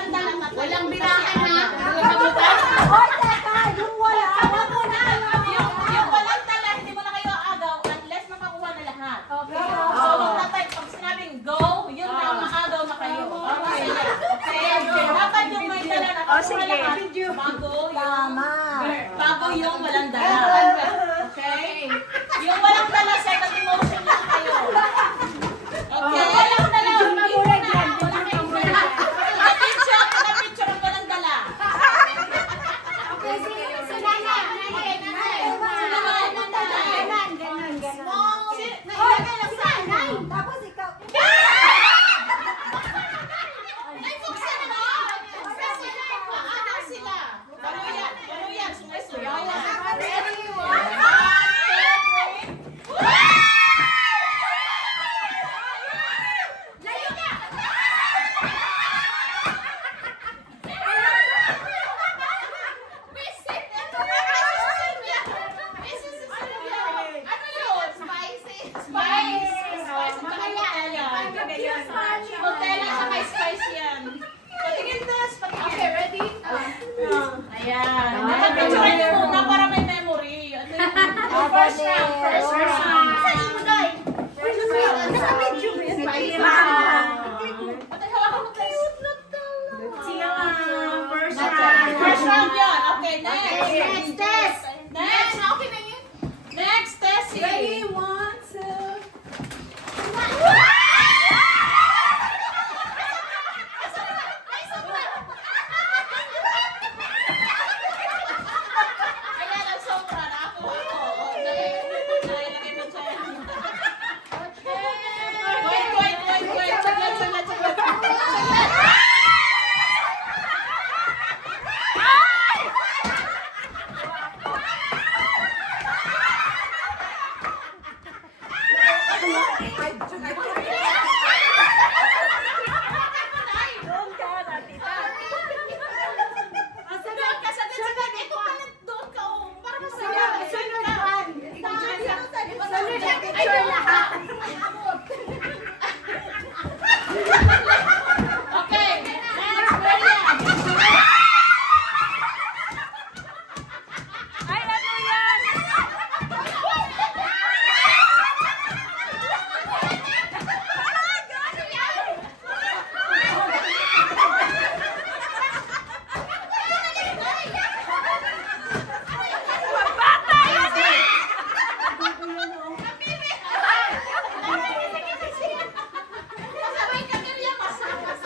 walang dala. Walang birahan na. Hoy, teka, yung wala. Wag mo na. Yung walang dala, hindi mo na kayo aagaw unless makakuha na lahat. Okay. So, tatay, pag sinabing go, yun na, maagaw na kayo. Okay. Okay. Dapat yung may dala na kakuha lahat bago yung walang dala. Okay? Yung walang dala, second emotion lang kayo. Okay? Walang dala, hindi mo na. Walang dala. Na-picture ang walang dala. Okay, si Nana. Tapos ikaw. Ay, buksan mo! Ano sila? Ano yan? Sumay-sumaw. Ready? 1, 2, 3. Nutella sa may spice yan. Patingin test, patingin. Okay, ready? Ayan. Napapicturean niyo muna para may memory. Ano yung first round? First round. Saan mo dahil? First round. Nakapicture yun. Spice round. Patay, hawakan mo test. Cute lang talaga. First round. First round yan. Okay, next. Next test. Next. Okay na yun. Next test. Ready, 1, 2. Ayan, ang sobra na ako. Dali, lagay mo dyan. Wait. Saglit. Saglit. Ito pala doon ka, oh. Para masaya. Sunod ka. one. Sunod na picture lahat. Okay, next, ready yan. Ay, ano yan? Masabay ka na yan, masabay.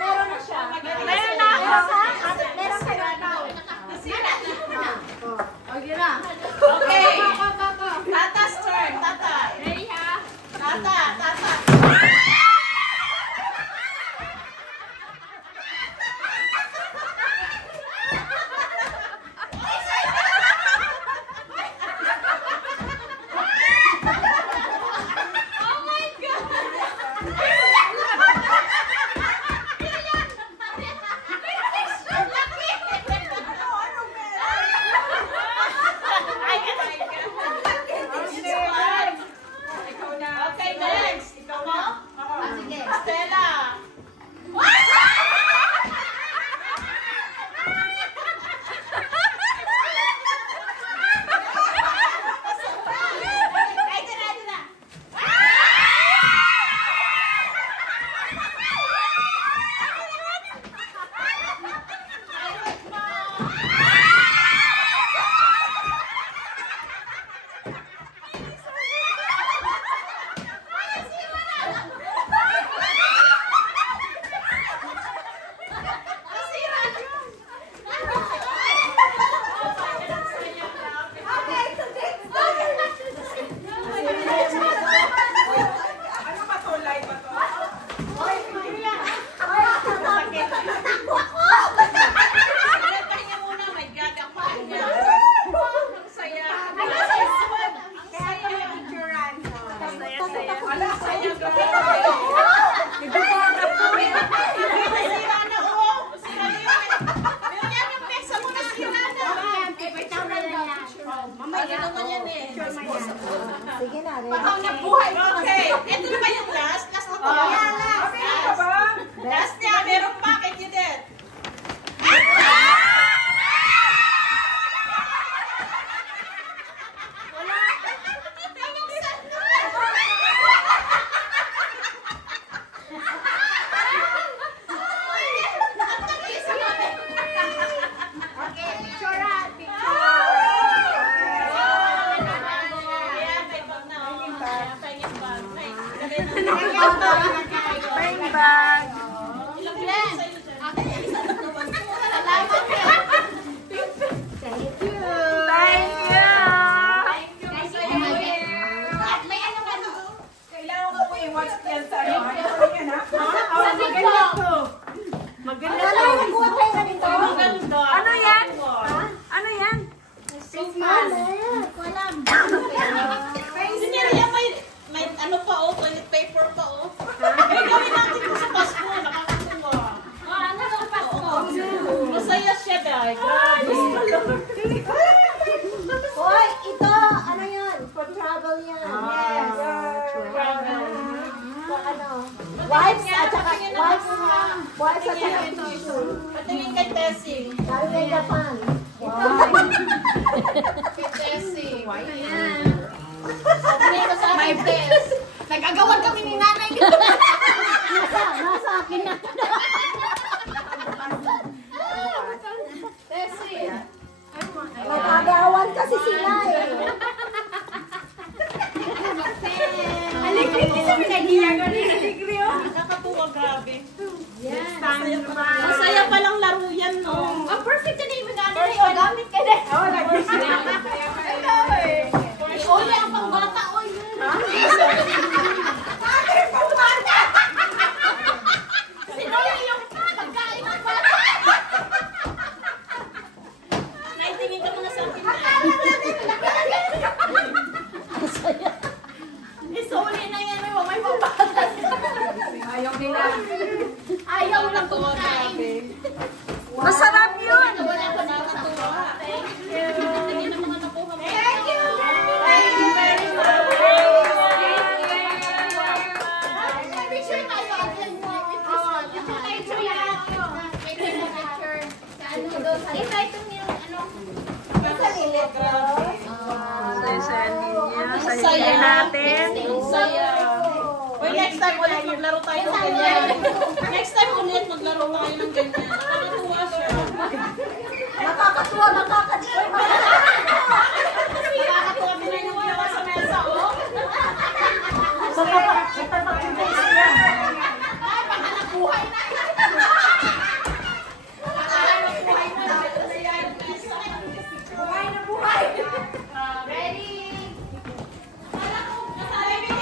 Meron na siya. Meron na ako. Meron ka na. Okay na. Okay. Tata's turn. Tata. Ready ha? Tata. Parang nabuhay ko. Okay, ito na ba yung last? Last na to. Last niya, meron pa kay Judith. Okay, picture ah. Ayan, may bag na. Ayan, pengin bag. Ay, lagay na. Bang bag. Ilang bilang sa'yo dyan? Salamat eh. Thank you. At may ano ba no? Kailangan ko po i-watch yan sa ano. Sa TikTok. Maganda to. Nagkuha tayo ganito. Maganda. Ano yan? Ano yan? Walang. Siniriya, may ano pa oh, toilet paper pa oh. May gawin natin ko sa Pasko, nakakatuwa. Ano ang Pasko? Masaya siya dahil. Grabe. Hoy, ito, ano yun? For travel yan. Yes. Grabe. For ano? Wipes at saka wipes at saka tissue. Patingin kay Tessie. Galing kay Japan. Kay Tessie. Patingin ko sa akin, Tess. Nagagawan kami ni nanay. Nasa akin na. Tessie. Nagagawan kasi sila eh. Aligri sa pinagiya ko ni Aligri oh. Nakakatuwa, grabe. Yan. Masaya palang laro yan, no? Ang perfect na yung nanay. O, gamit ka na. Oo, nag-isip. Oy, ang pangbata, oy. Sinuli yung pagkain ng bata. Naitingin ka mga sa akin na. Isuli na yan, may pambata. Ayaw nila. Ayaw lang kumakain. Masarap yun. Wala ko na Nakakatuwa. Tingin ang mga nakuha mo. Thank you. Picture tayo. Picture yan. Picture. Ano doon? Ito, itong yung ano. Saya ninyo. Saya. Saya natin. Saya. Uy, next time ulit maglaro tayo ng ganyan. Next time ulit maglaro tayo ng ganyan. Nakakatuwa siya. Nakakatuwa, nakakatuwa. Nakakatuwa din yung ginawa sa mesa, oh. Ay, paghanap buhay na. Buhay na buhay. Ready? Akala ko, nasabi ko,